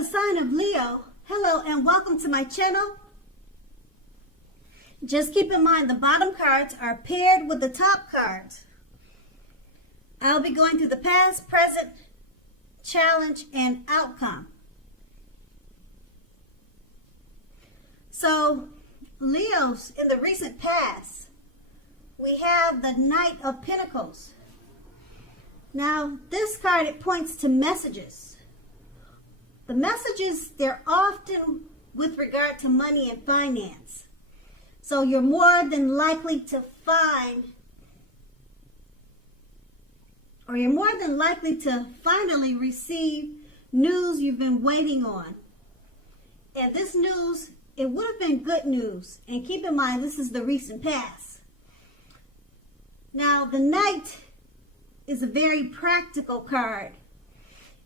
the sign of Leo, hello and welcome to my channel. Just keep in mind the bottom cards are paired with the top cards. I'll be going through the past, present, challenge, and outcome. So, Leos, in the recent past, we have the Knight of Pentacles. Now, this card, it points to messages. The messages, they're often with regard to money and finance. So you're more than likely to find, or you're more than likely to finally receive news you've been waiting on. And this news, it would have been good news. And keep in mind, this is the recent past. Now, the Knight is a very practical card.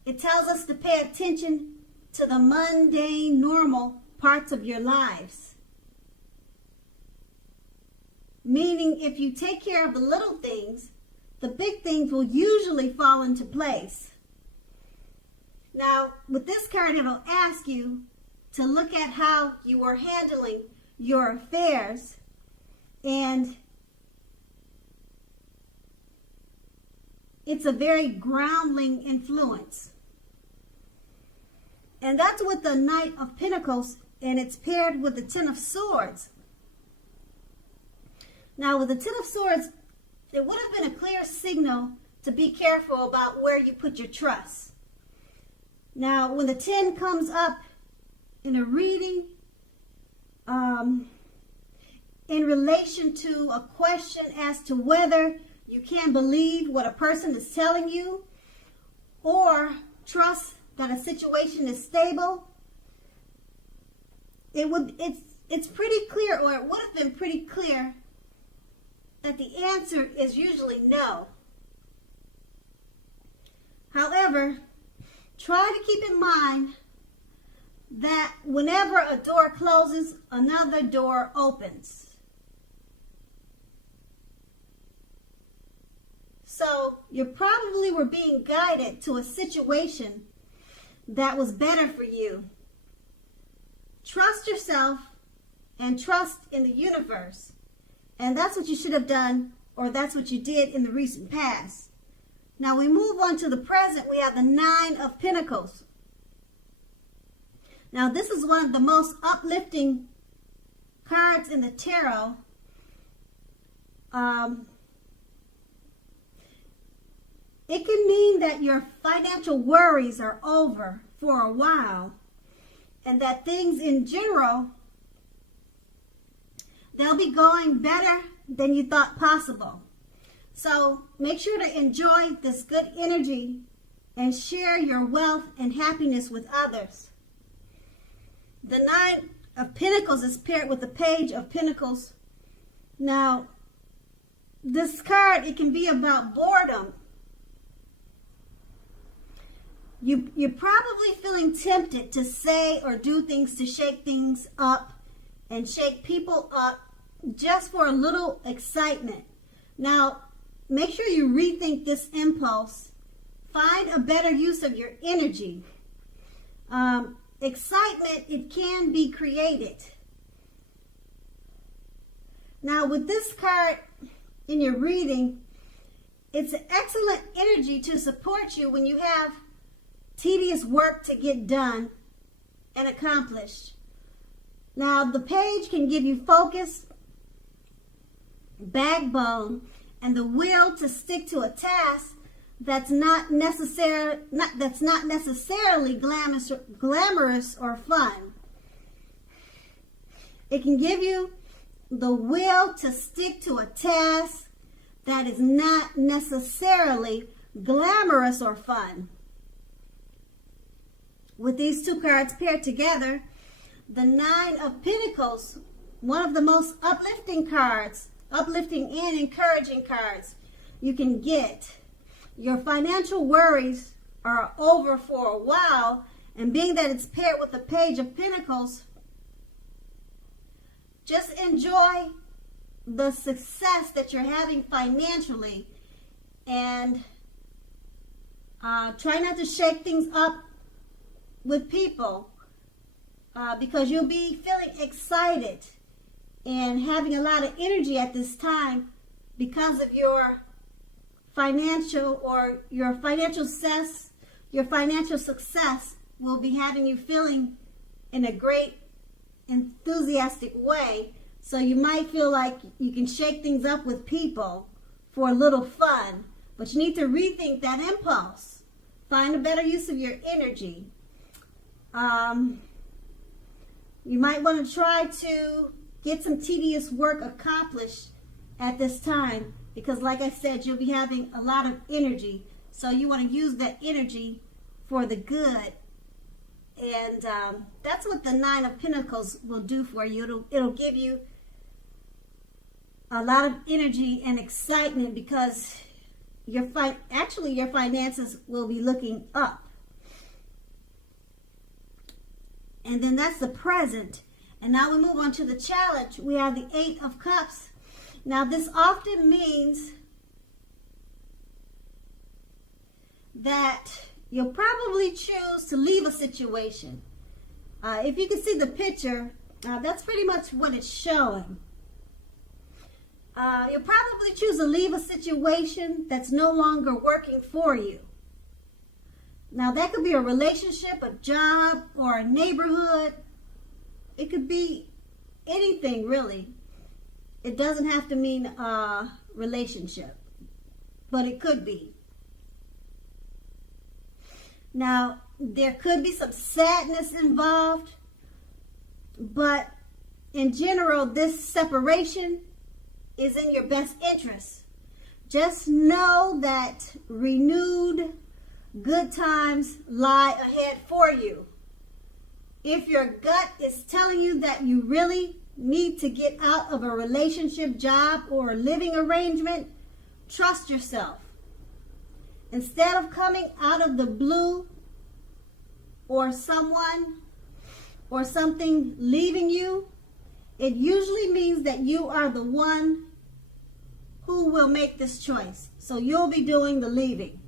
It tells us to pay attention to the mundane, normal parts of your lives. Meaning, if you take care of the little things, the big things will usually fall into place. Now, with this card, it'll ask you to look at how you are handling your affairs, and it's a very grounding influence. And that's with the Knight of Pentacles, and it's paired with the Ten of Swords. Now, with the Ten of Swords, it would have been a clear signal to be careful about where you put your trust. Now, when the 10 comes up in a reading, in relation to a question as to whether you can believe what a person is telling you or trust that a situation is stable, it's pretty clear, or it would have been pretty clear, that the answer is usually no. However, try to keep in mind that whenever a door closes, another door opens. So you probably were being guided to a situation that was better for you. Trust yourself and trust in the universe. And that's what you should have done, or that's what you did in the recent past. Now we move on to the present. We have the Nine of Pentacles. Now this is one of the most uplifting cards in the tarot. It can mean that your financial worries are over for a while, and that things in general, they'll be going better than you thought possible. So make sure to enjoy this good energy and share your wealth and happiness with others. The Nine of Pentacles is paired with the Page of Pentacles. Now, this card, it can be about boredom. You're probably feeling tempted to say or do things to shake things up and shake people up just for a little excitement. Now, make sure you rethink this impulse. Find a better use of your energy. Excitement, it can be created. Now, with this card in your reading, it's an excellent energy to support you when you have tedious work to get done and accomplished. Now, the Page can give you focus, backbone, and the will to stick to a task that's not necessarily glamorous or fun. It can give you the will to stick to a task that is not necessarily glamorous or fun. With these two cards paired together, the Nine of Pentacles, one of the most uplifting cards, uplifting and encouraging cards you can get. Your financial worries are over for a while, and being that it's paired with the Page of Pentacles, just enjoy the success that you're having financially, and try not to shake things up with people because you'll be feeling excited and having a lot of energy at this time because of your financial success will be having you feeling in a great enthusiastic way. So you might feel like you can shake things up with people for a little fun, but you need to rethink that impulse. Find a better use of your energy. You might want to try to get some tedious work accomplished at this time because, like I said, you'll be having a lot of energy. So you want to use that energy for the good. And that's what the Nine of Pentacles will do for you. It'll give you a lot of energy and excitement because your finances will be looking up. And then that's the present. And now we move on to the challenge. We have the Eight of Cups. Now this often means that you'll probably choose to leave a situation. If you can see the picture, that's pretty much what it's showing. You'll probably choose to leave a situation that's no longer working for you. Now that could be a relationship, a job, or a neighborhood. It could be anything really. It doesn't have to mean a relationship, but it could be. Now, there could be some sadness involved, but in general, this separation is in your best interest. Just know that renewed good times lie ahead for you. If your gut is telling you that you really need to get out of a relationship, job, or a living arrangement, trust yourself. Instead of coming out of the blue or someone or something leaving you, it usually means that you are the one who will make this choice. So you'll be doing the leaving.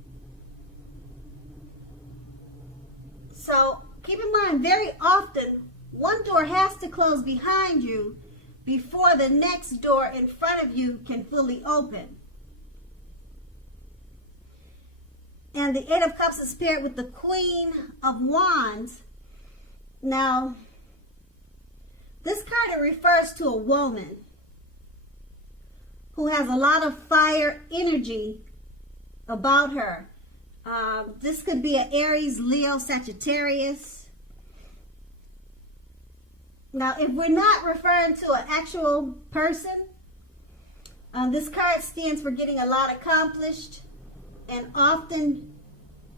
So keep in mind, very often, one door has to close behind you before the next door in front of you can fully open. And the Eight of Cups is paired with the Queen of Wands. Now, this card refers to a woman who has a lot of fire energy about her. This could be an Aries, Leo, Sagittarius. Now, if we're not referring to an actual person, this card stands for getting a lot accomplished and often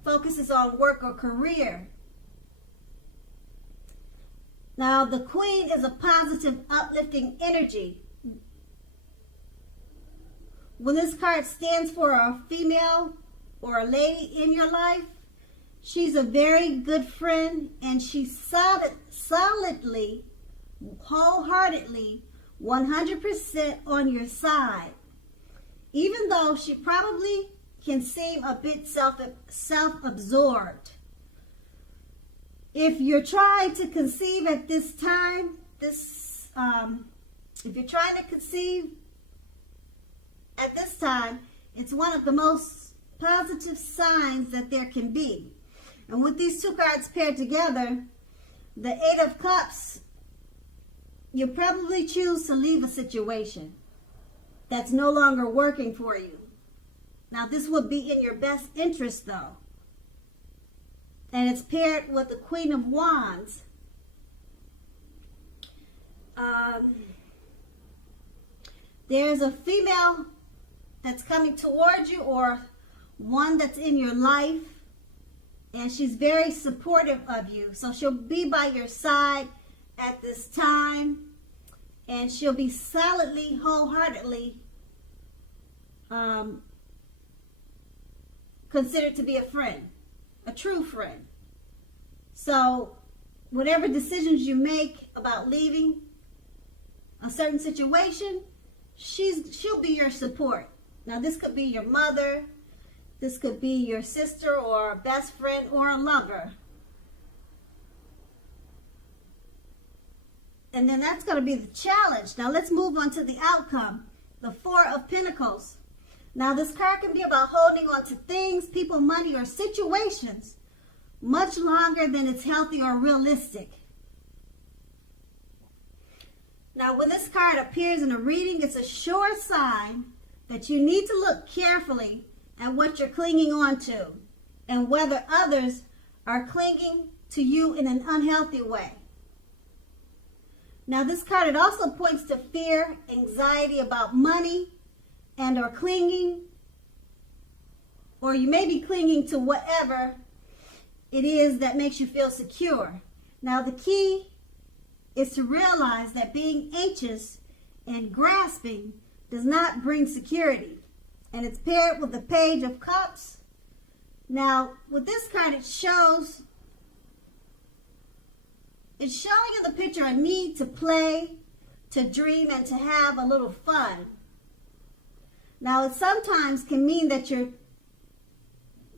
focuses on work or career. Now, the Queen is a positive, uplifting energy. When this card stands for a female or a lady in your life, she's a very good friend, and she's solidly, wholeheartedly, 100% on your side. Even though she probably can seem a bit self-absorbed. If you're trying to conceive at this time, if you're trying to conceive at this time, it's one of the most positive signs that there can be. And with these two cards paired together, the Eight of Cups, you probably choose to leave a situation that's no longer working for you. Now, this would be in your best interest, though. And it's paired with the Queen of Wands. There's a female that's coming towards you, or one that's in your life, and she's very supportive of you. So she'll be by your side at this time, and she'll be solidly, wholeheartedly considered to be a friend, a true friend. So whatever decisions you make about leaving a certain situation, she'll be your support. Now, this could be your mother, this could be your sister or a best friend or a lover. And then that's going to be the challenge. Now let's move on to the outcome. The Four of Pentacles. Now this card can be about holding on to things, people, money, or situations much longer than it's healthy or realistic. Now when this card appears in a reading, it's a sure sign that you need to look carefully at what you're clinging on to and whether others are clinging to you in an unhealthy way. Now this card, it also points to fear, anxiety about money, and or clinging, or you may be clinging to whatever it is that makes you feel secure. Now the key is to realize that being anxious and grasping does not bring security. And it's paired with the Page of Cups. Now with this card, it's showing you the picture a need to play, to dream, and to have a little fun. Now it sometimes can mean that you're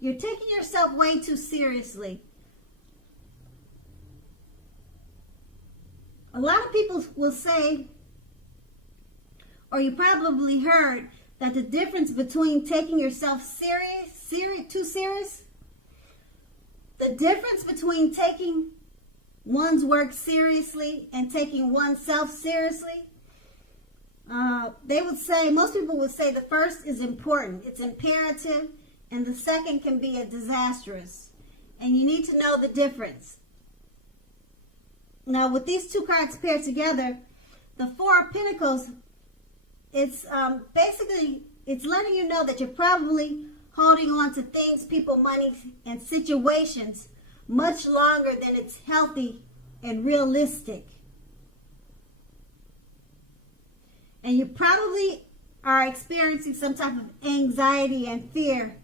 taking yourself way too seriously. A lot of people will say, or you probably heard, that the difference between taking yourself too serious, the difference between taking one's work seriously and taking oneself seriously, they would say, most people would say the first is important, it's imperative, and the second can be a disastrous. And you need to know the difference. Now with these two cards paired together, the Four of Pentacles, it's basically, it's letting you know that you're probably holding on to things, people, money, and situations much longer than it's healthy and realistic. And you probably are experiencing some type of anxiety and fear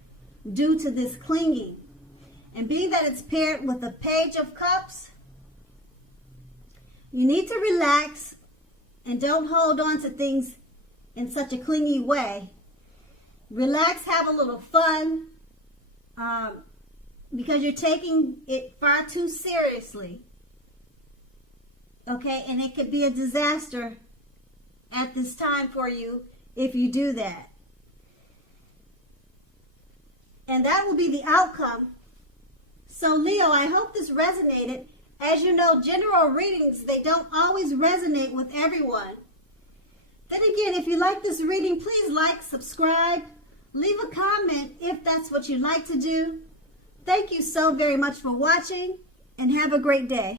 due to this clinging. And being that it's paired with the Page of Cups, you need to relax and don't hold on to things in such a clingy way. Relax, have a little fun, because you're taking it far too seriously. Okay, and it could be a disaster at this time for you if you do that. And that will be the outcome. So Leo, I hope this resonated. As you know, general readings, they don't always resonate with everyone. Then again, if you like this reading, please like, subscribe, leave a comment if that's what you'd like to do. Thank you so very much for watching, and have a great day.